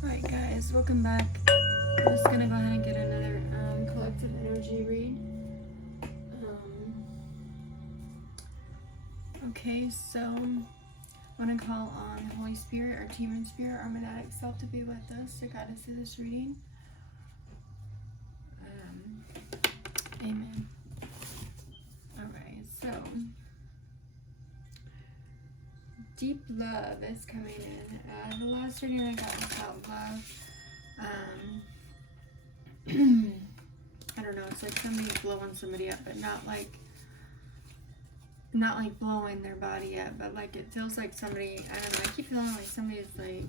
Alright guys, welcome back. I'm just gonna go ahead and get another collective energy read. Okay, so I want to call on Holy Spirit, our team and spirit, our medallic self to be with us, to guide us through this reading. Amen. Alright, so deep love is coming in. The last reading I got was about love. I don't know, it's like somebody blowing somebody up, but not like blowing their body up, but like it feels like somebody, I don't know, I keep feeling like somebody's like,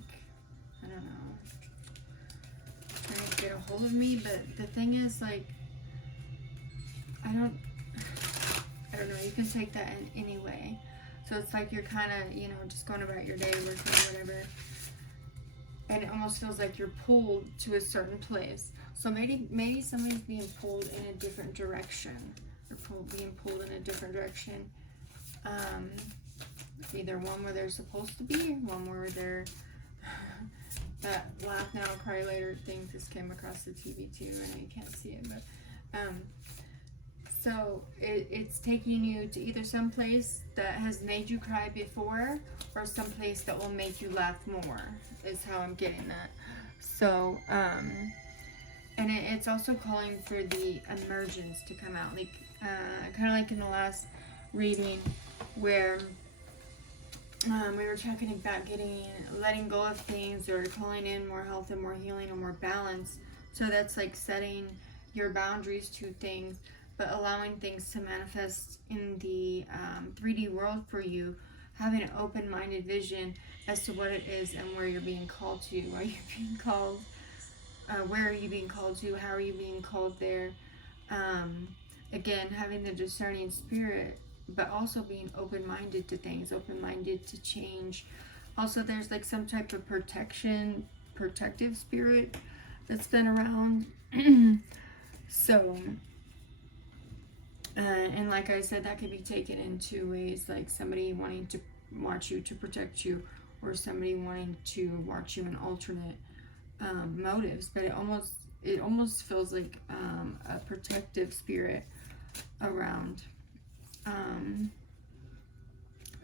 I don't know, trying to get a hold of me, but the thing is, like, I don't know, you can take that in any way. So it's like you're kind of, you know, just going about your day, working or whatever, and it almost feels like you're pulled to a certain place. So maybe somebody's being pulled in a different direction, or being pulled in a different direction. Either one where they're supposed to be, one where they're that laugh now, cry later thing just came across the TV too. I know you can't see it, but so it's taking you to either some place that has made you cry before, or some place that will make you laugh more, is how I'm getting that. So and it's also calling for the emergence to come out, like kind of like in the last reading where we were talking about letting go of things, or calling in more health and more healing and more balance. So that's like setting your boundaries to things, but allowing things to manifest in the 3D world for you, having an open-minded vision as to what it is and where you're being called to. Are you being called? Where are you being called to? How are you being called there? Again, having the discerning spirit, but also being open-minded to things, open-minded to change. Also, there's like some type of protective spirit that's been around. So, and like I said, that could be taken in two ways, like somebody wanting to watch you to protect you, or somebody wanting to watch you in alternate motives. But it almost feels like a protective spirit around.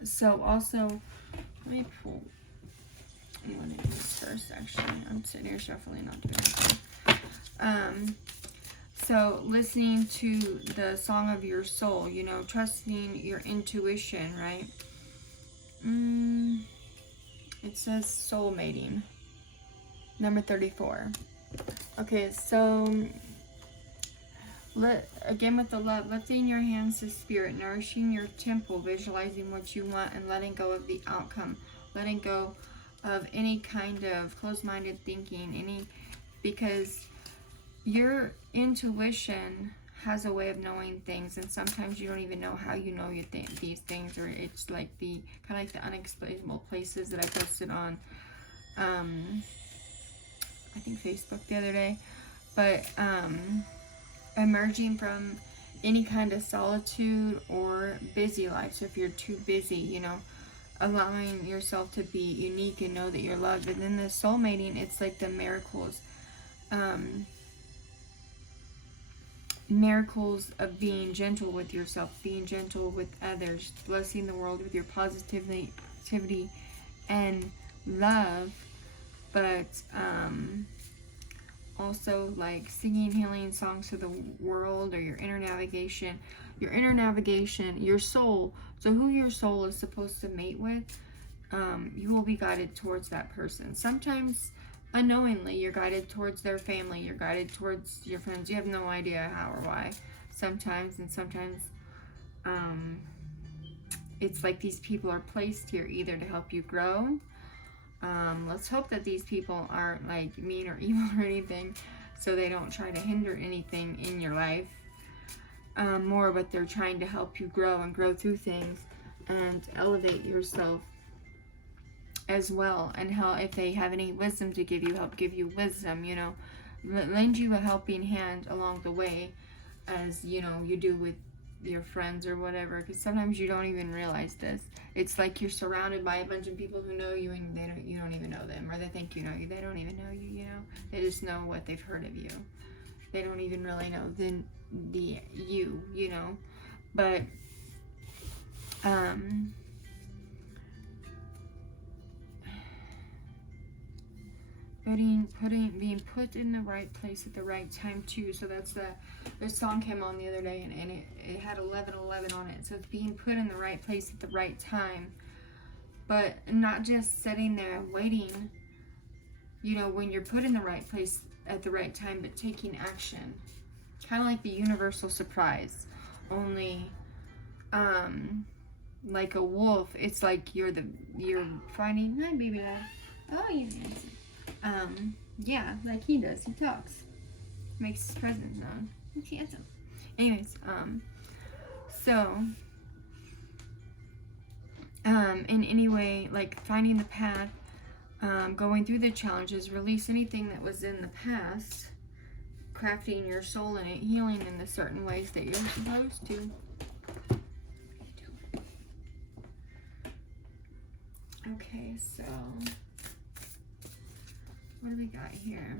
So also, let me pull one of these first. Actually, I'm sitting here shuffling, not doing anything. So listening to the song of your soul, you know, trusting your intuition, right? It says soulmating, number 34. Okay, so again with the love, lifting your hands to spirit, nourishing your temple, visualizing what you want, and letting go of the outcome, letting go of any kind of closed-minded thinking, because your intuition has a way of knowing things, and sometimes you don't even know how you know these things, or it's like the kind of like the unexplainable places that I posted on I think Facebook the other day. But emerging from any kind of solitude or busy life. So if you're too busy, you know, allowing yourself to be unique and know that you're loved. And then the soulmating, it's like the miracles. Miracles of being gentle with yourself, being gentle with others, blessing the world with your positivity and love. But also like singing healing songs to the world, or your inner navigation, your soul. So who your soul is supposed to mate with, you will be guided towards that person. Sometimes unknowingly, you're guided towards their family, you're guided towards your friends. You have no idea how or why sometimes. And sometimes it's like these people are placed here either to help you grow. Let's hope that these people aren't like mean or evil or anything, so they don't try to hinder anything in your life. More, but they're trying to help you grow and grow through things and elevate yourself as well. And how, if they have any wisdom to give you, help give you wisdom, you know, lend you a helping hand along the way, as you know you do with your friends or whatever, because sometimes you don't even realize this. It's like you're surrounded by a bunch of people who know you, and you don't even know them, or they think you know you. They don't even know you. You know, they just know what they've heard of you. They don't even really know the you. You know, but being put in the right place at the right time too. So that's the song came on the other day, and it had 11:11 on it. So it's being put in the right place at the right time, but not just sitting there and waiting. You know, when you're put in the right place at the right time, but taking action, kind of like the universal surprise. Only, like a wolf, it's like you're finding. Hi, baby love. Oh, you fancy. Yeah, like he does. He talks. Makes his presence known. He's handsome. Anyways, in any way, like finding the path, going through the challenges, release anything that was in the past, crafting your soul in it, healing in the certain ways that you're supposed to. Okay, so what do we got here?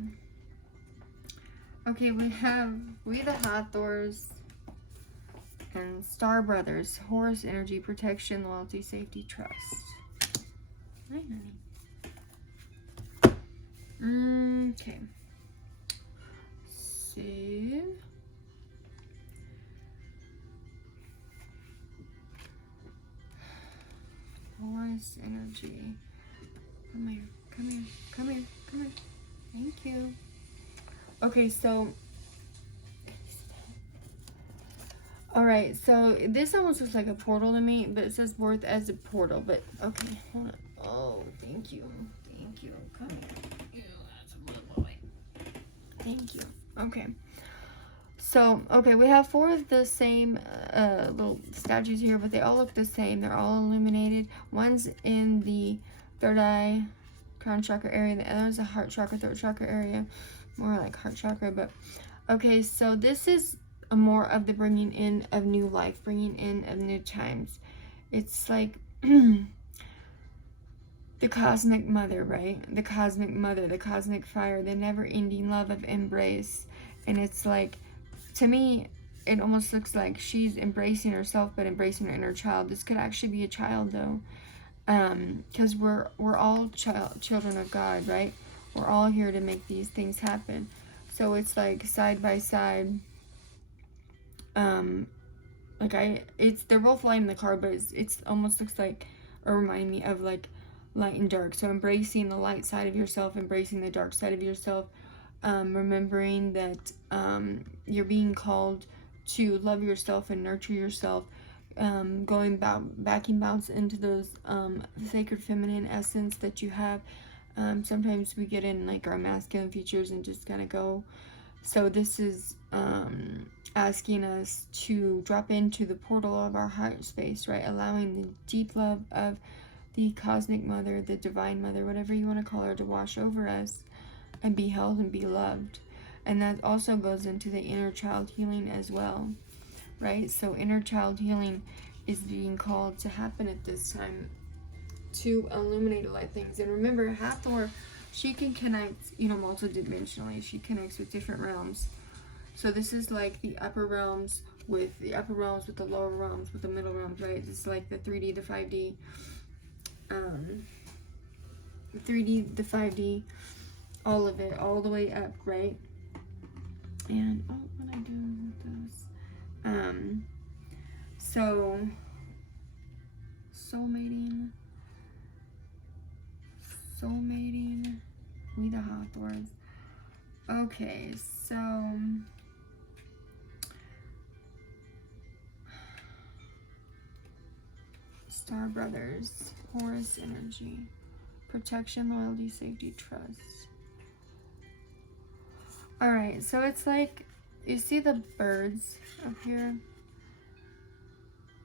Okay, we have the Hathors and Star Brothers, Horus energy, protection, loyalty, safety, trust. Hi, honey. Okay. So Horus energy. Come here. Come here. Come here. Come here. Thank you. Okay, so alright, so this almost looks like a portal to me, but it says birth as a portal, but okay, hold on. Oh, thank you. Thank you. Come here. Ew, that's a little boy. Thank you. Okay. So, okay, we have 4 of the same little statues here, but they all look the same. They're all illuminated. One's in the third eye, crown chakra area. The other is the heart chakra, throat chakra area. More like heart chakra, but okay, so this is a more of the bringing in of new life, bringing in of new times. It's like the cosmic mother, right? The cosmic mother, the cosmic fire, the never-ending love of embrace. And it's like, to me, it almost looks like she's embracing herself, but embracing her inner child. This could actually be a child, though, because we're all children of God, right? We're all here to make these things happen. So it's like side by side. They're both light in the card, but it's almost looks like, or remind me of like light and dark. So embracing the light side of yourself, embracing the dark side of yourself, remembering that you're being called to love yourself and nurture yourself, backing bounce into those sacred feminine essence that you have. Sometimes we get in like our masculine features and just kind of go. So this is asking us to drop into the portal of our heart space, right? Allowing the deep love of the cosmic mother, the divine mother, whatever you want to call her, to wash over us and be held and be loved. And that also goes into the inner child healing as well, right? So inner child healing is being called to happen at this time, to illuminate a lot of things. And remember, Hathor, she can connect, multidimensionally. She connects with different realms. So this is like the upper realms with the lower realms, with the middle realms, right? It's like the 3D, the 5D, the 3D, the 5D, all of it, all the way up, right? And what am I doing with those? So soulmating, we the Hathors. Okay, so Star Brothers, Horus energy, protection, loyalty, safety, trust. Alright, so it's like, you see the birds up here?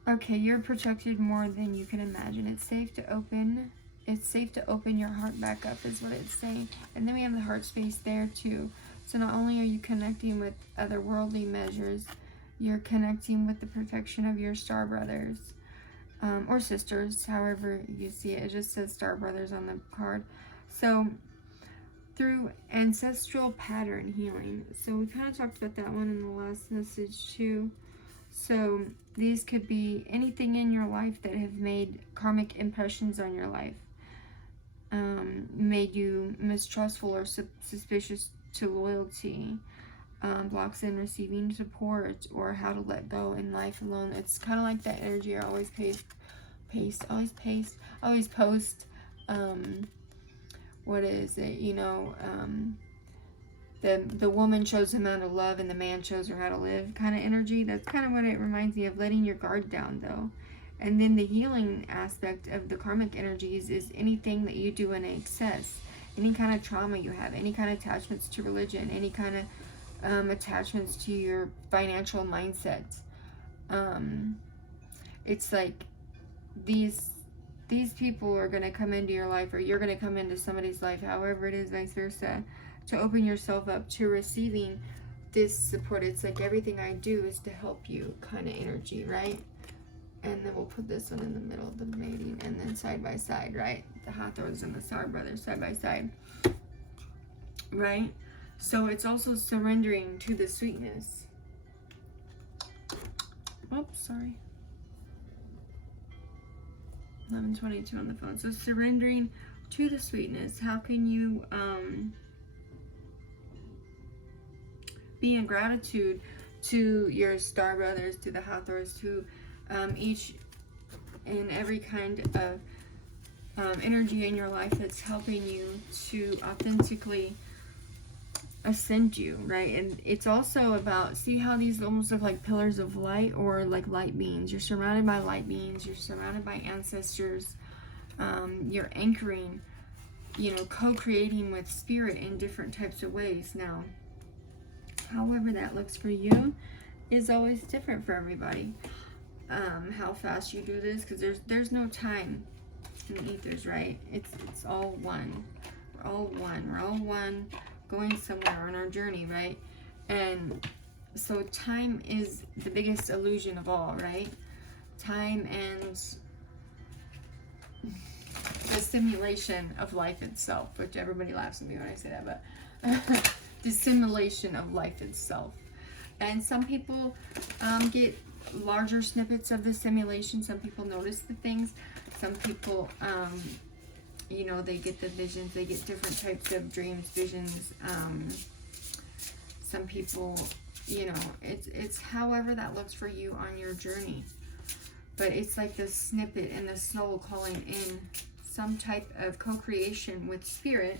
Okay, you're protected more than you can imagine. It's safe to open your heart back up, is what it's saying. And then we have the heart space there too. So not only are you connecting with otherworldly measures, You're connecting with the protection of your star brothers or sisters, however you see it. It just says star brothers on the card. So through ancestral pattern healing. So we kind of talked about that one in the last message too. So these could be anything in your life that have made karmic impressions on your life. Made you mistrustful or suspicious to loyalty. Blocks in receiving support, or how to let go in life alone. It's kind of like that energy. I always post. What is it? You know, the woman shows him how to love and the man shows her how to live kind of energy. That's kind of what it reminds me of. Letting your guard down though. And then the healing aspect of the karmic energies is anything that you do in excess, any kind of trauma you have, any kind of attachments to religion, any kind of attachments to your financial mindset. It's like these people are going to come into your life, or you're going to come into somebody's life, however it is, vice versa, to open yourself up to receiving this support. It's like everything I do is to help you kind of energy, right? And then we'll put this one in the middle of the mating, and then side by side, right? The Hathors and the Star Brothers side by side, right? So it's also surrendering to the sweetness. Oops, sorry. 11:22 on the phone. So surrendering to the sweetness. How can you be in gratitude to your Star Brothers, to the Hathors, to each and every kind of energy in your life that's helping you to authentically ascend you, right? And it's also about, see how these almost look like pillars of light, or like light beings. You're surrounded by light beings. You're surrounded by ancestors. You're anchoring, you know, co-creating with spirit in different types of ways. Now, however that looks for you is always different for everybody. How fast you do this, because there's no time in the ethers, right? It's all one. We're all one. We're all one, going somewhere on our journey, right? And so time is the biggest illusion of all, right? Time and the simulation of life itself, which everybody laughs at me when I say that, but the simulation of life itself. And some people get larger snippets of the simulation. Some people notice the things. Some people, you know, they get the visions. They get different types of dreams, visions. Some people, you know, it's however that looks for you on your journey. But it's like the snippet and the soul calling in some type of co-creation with spirit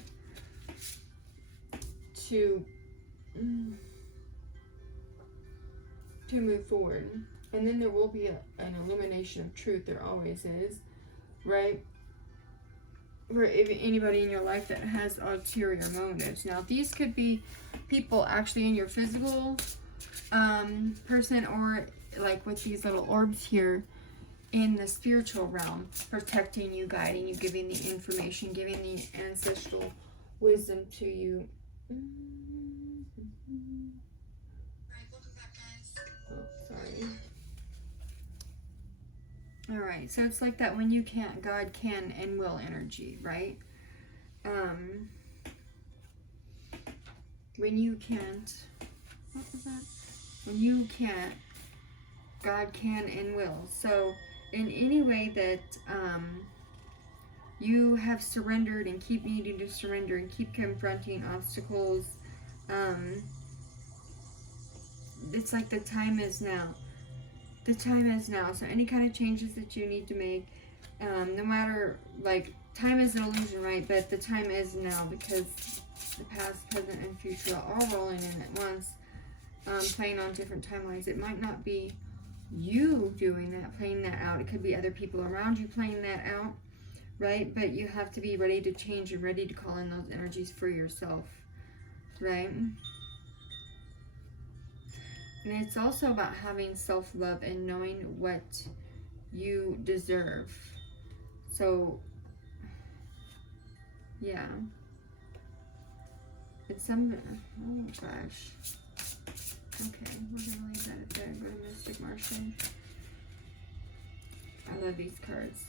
to move forward. And then there will be an illumination of truth. There always is, right? For anybody in your life that has ulterior motives. Now, these could be people actually in your physical person, or like with these little orbs here in the spiritual realm, protecting you, guiding you, giving the information, giving the ancestral wisdom to you. Oh, sorry. Alright, so it's like that when you can't, God can and will energy, right? When you can't, what was that? When you can't, God can and will. So in any way that you have surrendered and keep needing to surrender and keep confronting obstacles, it's like the time is now. The time is now. So any kind of changes that you need to make, no matter, like, time is an illusion, right? But the time is now, because the past, present, and future are all rolling in at once, playing on different timelines. It might not be you doing that, playing that out. It could be other people around you playing that out, right? But you have to be ready to change and ready to call in those energies for yourself, right? And it's also about having self-love and knowing what you deserve. So, yeah. It's some, oh gosh. Okay, we're gonna leave that at that. Go to Mystic Martian. I love these cards.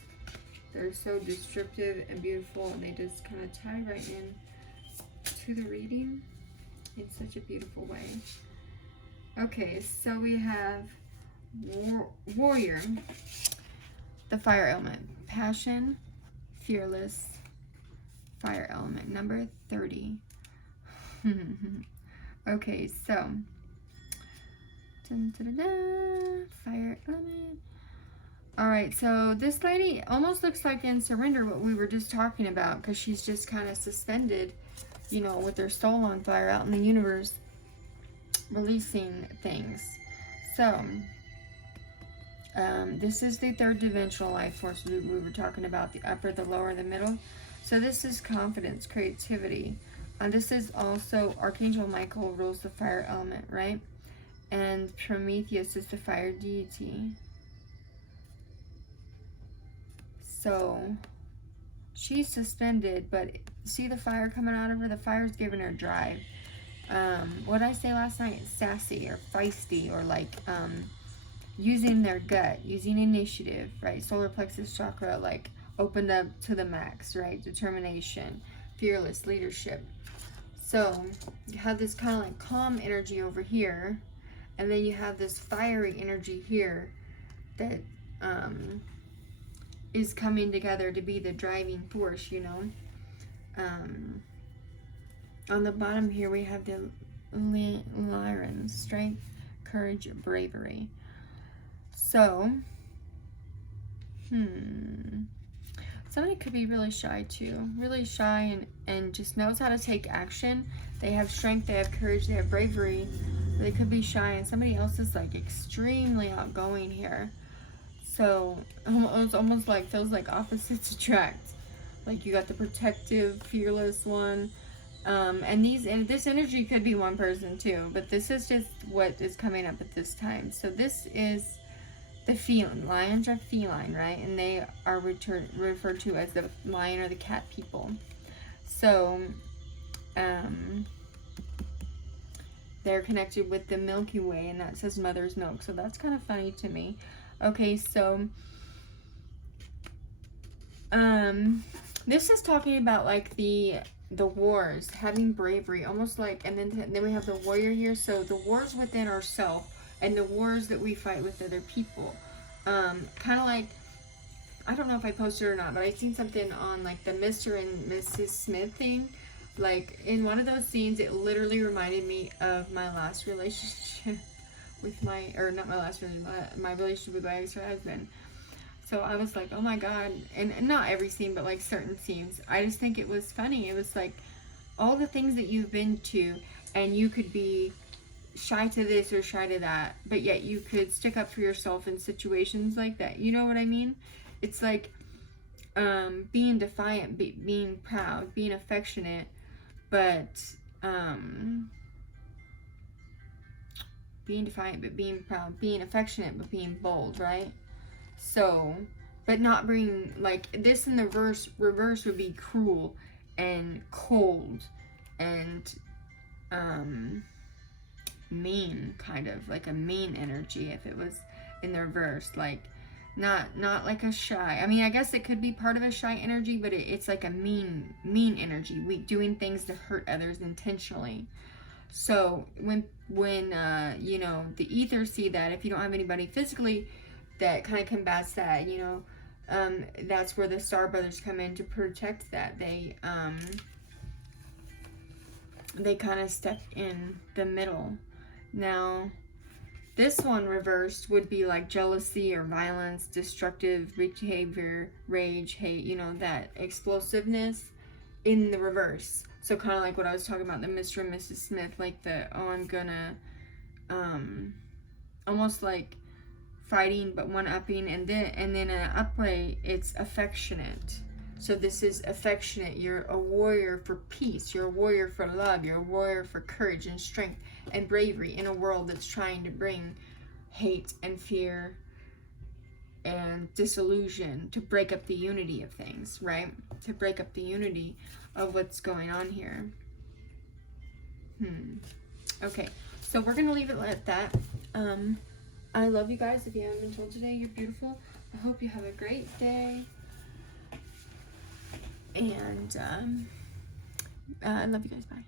They're so descriptive and beautiful, and they just kind of tie right in to the reading in such a beautiful way. Okay, so we have Warrior, the fire element. Passion, fearless, fire element. Number 30. Okay, so dun, dun, dun, dun, fire element. Alright, so this lady almost looks like in Surrender, what we were just talking about, because she's just kind of suspended, you know, with her soul on fire out in the universe, releasing things. So, this is the third dimensional life force we were talking about, the upper, the lower, the middle. So this is confidence, creativity. This is also Archangel Michael rules the fire element, right? And Prometheus is the fire deity. So she's suspended, but see the fire coming out of her? The fire's giving her drive. What did I say last night? Sassy or feisty, or like using their gut, using initiative, right? Solar plexus chakra, like opened up to the max, right? Determination, fearless leadership. So you have this kind of like calm energy over here, and then you have this fiery energy here that is coming together to be the driving force, you know. On the bottom here we have the Lyran, strength, courage, bravery. So, somebody could be really shy too. Really shy and just knows how to take action. They have strength, they have courage, they have bravery. They could be shy, and somebody else is like extremely outgoing here. So, it's almost like, feels like opposites attract. Like you got the protective, fearless one. And this energy could be one person too, but this is just what is coming up at this time. So this is the feline. Lions are feline, right? And they are referred to as the lion or the cat people. So, they're connected with the Milky Way, and that says mother's milk. So that's kind of funny to me. Okay, so, this is talking about like the wars, having bravery, almost like, and then we have the warrior here. So the wars within ourselves and the wars that we fight with other people. Kind of like, I don't know if I posted it or not, but I seen something on like the Mr. and Mrs. Smith thing. Like in one of those scenes, it literally reminded me of my last relationship with my relationship with my ex-husband. So I was like, oh my God. And not every scene, but like certain scenes. I just think it was funny. It was like all the things that you've been to, and you could be shy to this or shy to that, but yet you could stick up for yourself in situations like that. You know what I mean? It's like being defiant, being proud, being affectionate, but being defiant but being proud, being affectionate but being bold, right? So, but not being like this. In the reverse would be cruel and cold and mean, kind of like a mean energy if it was in the reverse. Like not like a shy, I mean, I guess it could be part of a shy energy, but it's like a mean energy. We doing things to hurt others intentionally. So when you know, the ethers see that, if you don't have anybody physically that kind of combats that, you know, that's where the Star Brothers come in to protect that. They kind of step in the middle. Now, this one reversed would be like jealousy or violence, destructive behavior, rage, hate, you know, that explosiveness in the reverse. So kind of like what I was talking about, the Mr. and Mrs. Smith, like the, oh, I'm gonna, almost like fighting but one-upping, and then an upplay, it's affectionate. So this is affectionate. You're a warrior for peace. You're a warrior for love. You're a warrior for courage and strength and bravery in a world that's trying to bring hate and fear and disillusion, to break up the unity of things, right? To break up the unity of what's going on here. Okay, so we're gonna leave it at that. I love you guys. If you haven't been told today, you're beautiful. I hope you have a great day. And I love you guys. Bye.